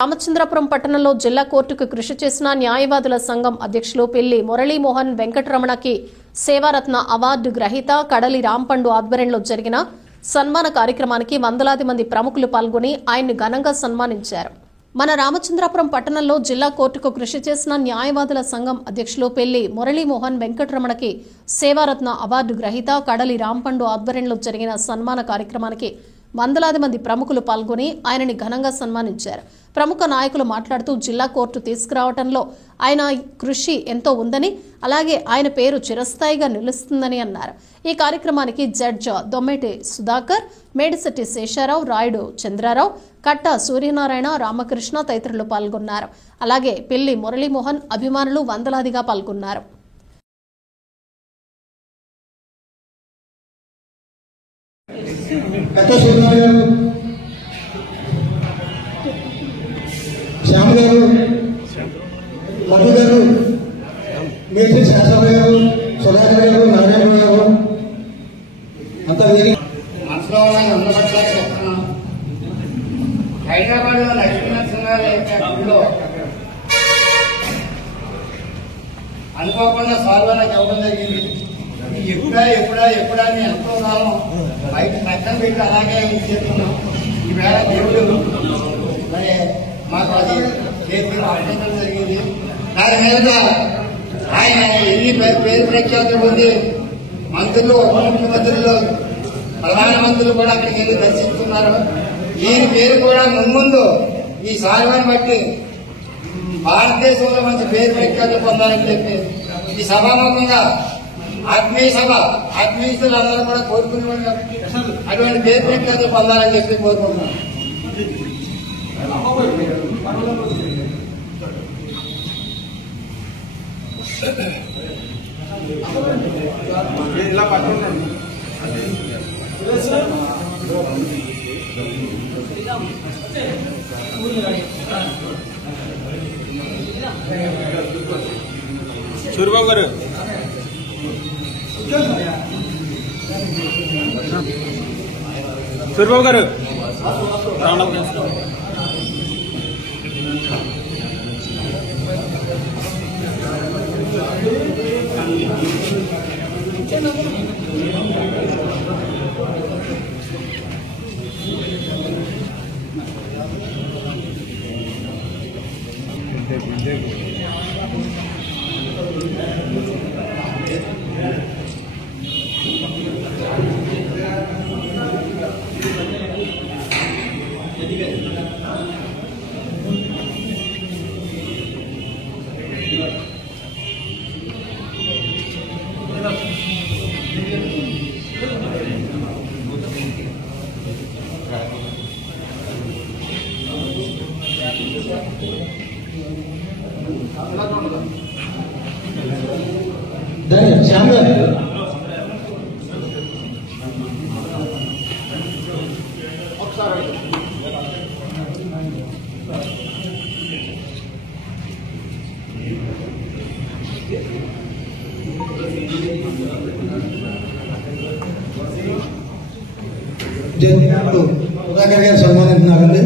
రామచంద్రపురం పట్టణంలో జిల్లా కోర్టుకు కృషి చేసిన న్యాయవాదుల సంఘం అధ్యక్షులు పెళ్లి మురళీమోహన్ వెంకటరమణకి సేవారత్న అవార్డు గ్రహీత కడలి రాంపండు ఆధ్వర్యంలో జరిగిన సన్మాన కార్యక్రమానికి వందలాది మంది ప్రముఖులు పాల్గొని ఆయన్ను ఘనంగా సన్మానించారు. మన రామచంద్రపురం పట్టణంలో జిల్లా కోర్టుకు కృషి చేసిన న్యాయవాదుల సంఘం అధ్యక్షులు పెళ్లి మురళీమోహన్ వెంకటరమణకి సేవారత్న అవార్డు గ్రహీత కడలి రాంపండు ఆధ్వర్యంలో జరిగిన సన్మాన కార్యక్రమానికి వందలాది మంది ప్రముఖులు పాల్గొని ఆయనని ఘనంగా సన్మానించారు. ప్రముఖ నాయకులు మాట్లాడుతూ జిల్లా కోర్టు తీసుకురావడంలో ఆయన కృషి ఎంతో ఉందని, అలాగే ఆయన పేరు చిరస్థాయిగా నిలుస్తుందని అన్నారు. ఈ కార్యక్రమానికి జడ్జి దొమ్మెటి సుధాకర్, మేడిశెట్టి శేషారావు, రాయుడు చంద్రారావు, కట్ట సూర్యనారాయణ, రామకృష్ణ తదితరులు పాల్గొన్నారు. అలాగే పెళ్లి మురళీమోహన్ అభిమానులు వందలాదిగా పాల్గొన్నారు. శ్యామ గారు, మధు గారు, మేసి శాస్త్రరావు గారు, సుధాకర్ గారు, నారాయణ గారు అంతా మనసులో చెప్తున్నాం. హైదరాబాద్ లో లక్ష్మీనరసింహారావు అనుకోకుండా సాల్వానా చెప్పడం జరిగింది. ఎప్పుడా అని ఎంతో కాలం బయట పక్కన పెట్టి అలాగే చేస్తున్నాం. ఈవేళ దేవుడు మరి మాకు అది చేతికి ఆలోచించడం జరిగింది. దాని మీద ఆయన ఎన్ని పేరు ప్రఖ్యాతులు పొంది మంత్రులు, ఉప ముఖ్యమంత్రులు, ప్రధానమంత్రులు కూడా అక్కడికి వెళ్ళి దర్శిస్తున్నారు. ఈయన పేరు కూడా మున్ముందు ఈ సాల్వాన్ని బట్టి భారతదేశంలో మంచి పేరు ప్రఖ్యాతులు పొందాలని చెప్పి ఈ సభాముఖంగా ఆత్మీయులందరూ కూడా కోరుకునేవాళ్ళు అటువంటి పేరు ప్రఖ్యాతులు పొందాలని చెప్పి కోరుకుంటున్నాను. ఇలా పట్టుకుంటాను. సూర్యబాబు గారు, సూర్యబాబు గారు శ్యామ గారు సుధాకర్ గారు సన్మానిస్తున్నారండి.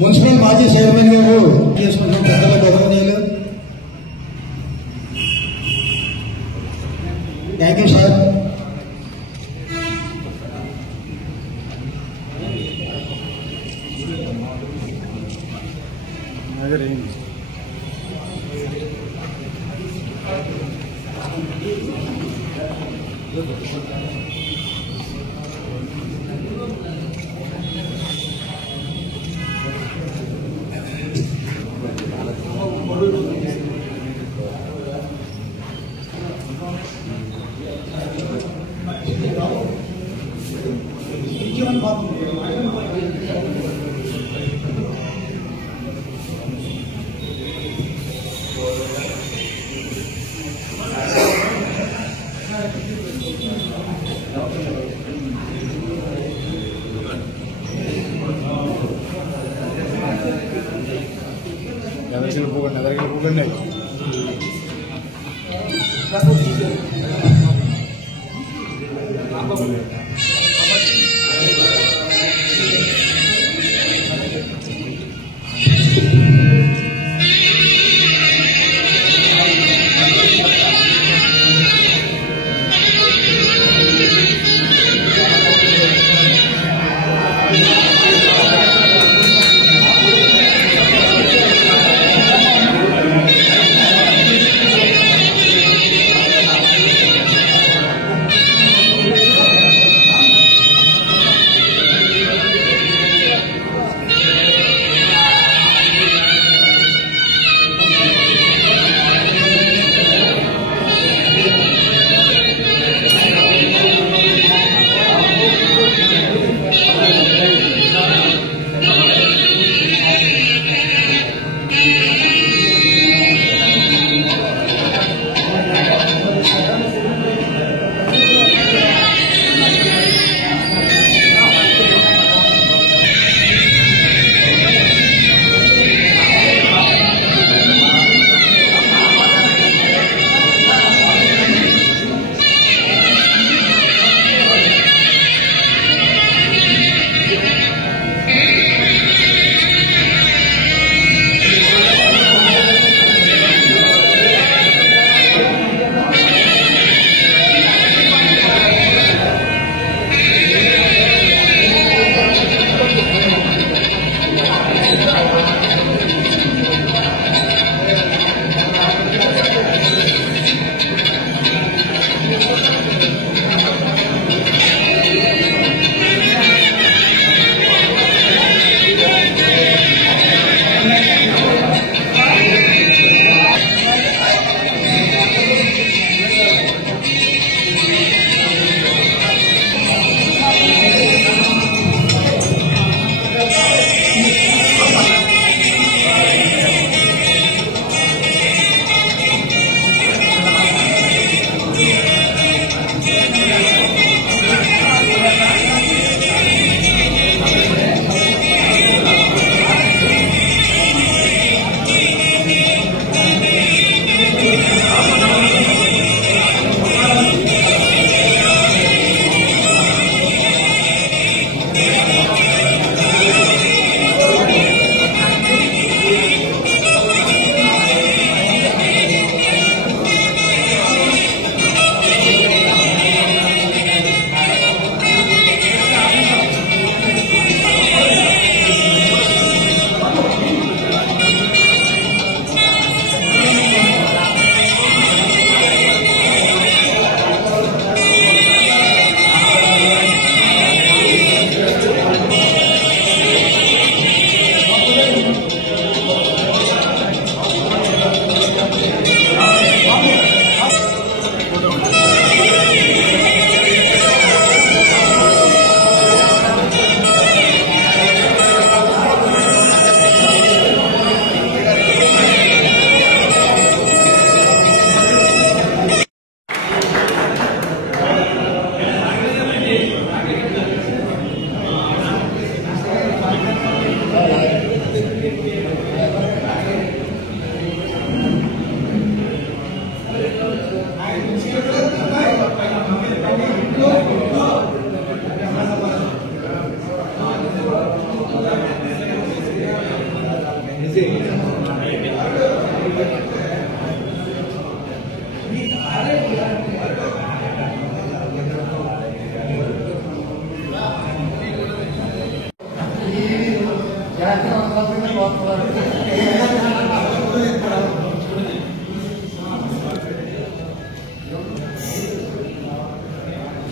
మున్సిపల్ మాజీ చైర్మన్ గారు చేసుకుంటున్న పెద్దల గౌరవనీయులు, థ్యాంక్ యూ సార్.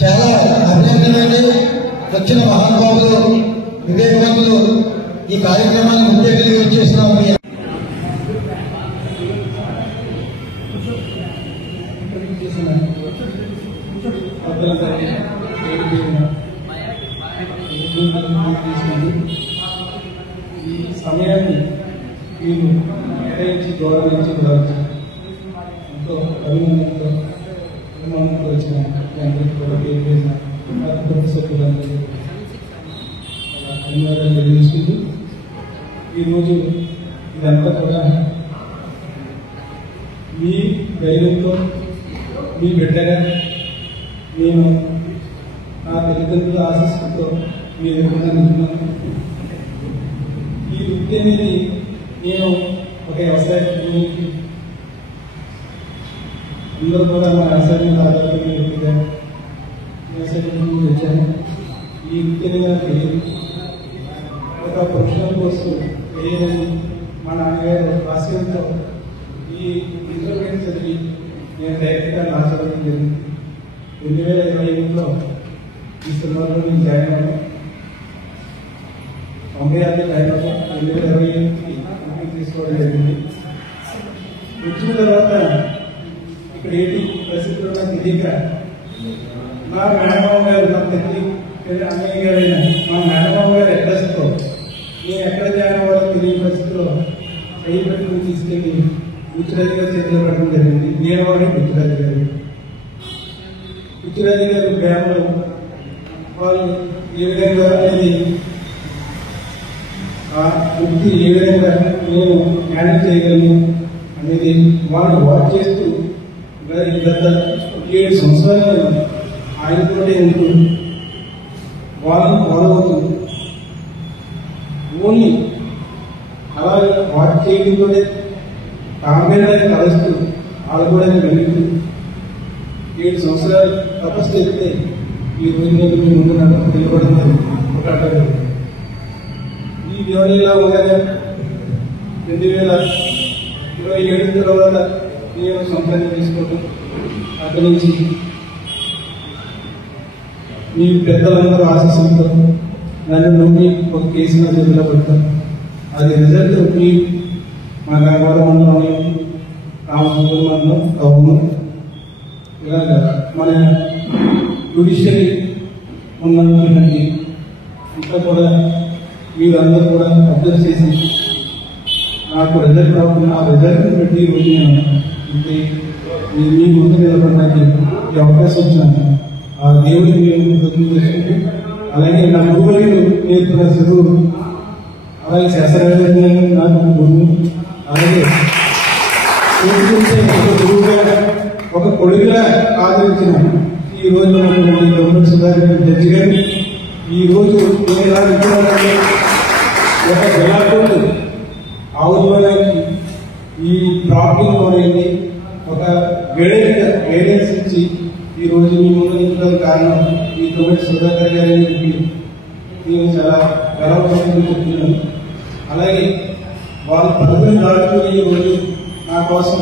చాలా అభినందనలు వచ్చిన మహానుభావులు వివేకవంతులు ఈ కార్యక్రమాన్ని ముందే చేస్తున్నాము. ఈ సమయాన్ని వీళ్ళు కేటాయించి గౌరవించి ఎంతో అభిమానంతో వచ్చిన అందరికీ కూడా కుటుంబ సభ్యులందరూ ధన్యవాదాలు తెలియజేస్తుంది. ఈరోజు ఇదంతా కూడా ధైర్యంతో మీ బిడ్డగా నేను నా తల్లిదండ్రుల ఆశీస్సులతో మీ ఎదురుగా నిలుస్తున్నాను. ఈ వృత్తి అనేది నేను ఒక వ్యవసాయ కుటుంబానికి అందరూ కూడా మా వ్యవసాయం మీద ఆధారపడిన వ్యక్తిగా వ్యవసాయ కుటుంబం వచ్చాను. ఈ వృత్తిని నాకు ఒక ప్రొఫెషనల్ కోర్సు వేయాలని మా నాన్నగారు ఆశయంతో ఈ ఇంటర్మీడియట్ చదివి నేను డైరెక్ట్గా నా చదవడం జరిగింది. 2021లో ఈ సినిమాలో నేను జాయిన్ అవ్వడం 96 జాయిన్ అవ్వడం 2020 తీసుకోవడం జరిగింది. వచ్చిన తర్వాత ఇక్కడ ఏంటి ప్రసిద్ధిలో తెలియక మా మేనమామ గారు నా తల్లి అన్నయ్య గారైన మా మేనమామ గారు అడ్రస్తో నేను ఎక్కడ జాయిన్ అవ్వాలో తెలియని పరిస్థితిలో కై పెట్టుకుని తీసుకెళ్ళి బుచ్చిరాజు గారి చేతిలో పెట్టడం జరిగింది. నేను వాడే బుచ్చిరాజు గారు గ్రామంలో వాళ్ళు ఏ విధంగా అనేది ఆ వృత్తి ఏ విధంగా నేను మేనేజ్ చేయగలను అనేది వాళ్ళు వాచ్ చేస్తూ గత 7 సంవత్సరాలు ఆయనతోనే ఉంటూ వాళ్ళు మొదలవుతూ ఓన్లీ అలాగే వాచ్ చేయడంతోనే కాంబినేషన్ కలుస్తూ వాళ్ళు కూడా వెళ్తూ 7 సంవత్సరాలు తపస్సు చేస్తే ఈ రోజు నేను మీ ముందు నాకు నిలబడింది ఒక అడ్డ. ఈ దేవుడు ఇలా ఉండగా 2027 తర్వాత నేను సొంతంగా తీసుకోవడం అక్కడి నుంచి మీ పెద్దలందరూ ఆశీస్సులతో నన్ను నమ్మి ఒక కేసు నా చేతిలో పెట్టాం. అది రిజల్ట్ మీ మా గంగవరం మండలంలో రామచంద్ర మండలం టౌన్ ఇలాగా మన జ్యుడిషియరీ ఉన్నటువంటి ఇంకా కూడా మీరందరూ కూడా అబ్జర్వ్ చేసి నాకు రిజల్ట్ రాకుండా ఆ రిజల్ట్ని పెట్టి ఈరోజు నేను మీ ముందు నిలబడడానికి ఈ అవకాశం ఇచ్చాను. ఆ దేవుడిని మేము చేసుకుంటూ అలాగే నా గురువులు నేర్పిన చదువు అలాగే శాస్త్రవేత్తలు నాకు గురువు అలాగే గురువుగా ఒక కొడుకుగా ఆదరించిన ఈ రోజు గవర్నమెంట్ సుధాకర్ జడ్జి గారు ఈ రోజు నేను ఎలా వింటున్నానంటే ఒక జిల్లాకోర్టు ఆవులకి ఈ ప్రాబ్లం ఒక గైడెన్స్ ఇచ్చి ఈ రోజు మీ ముందు నిలవడం కారణం ఈ గవర్నమెంట్ సుధాకర్ గారు అని చెప్పి నేను చాలా గర్వపడుతూ చెప్తున్నాను. అలాగే వాళ్ళ పదవిని దాటుకుని ఈ రోజు నా కోసం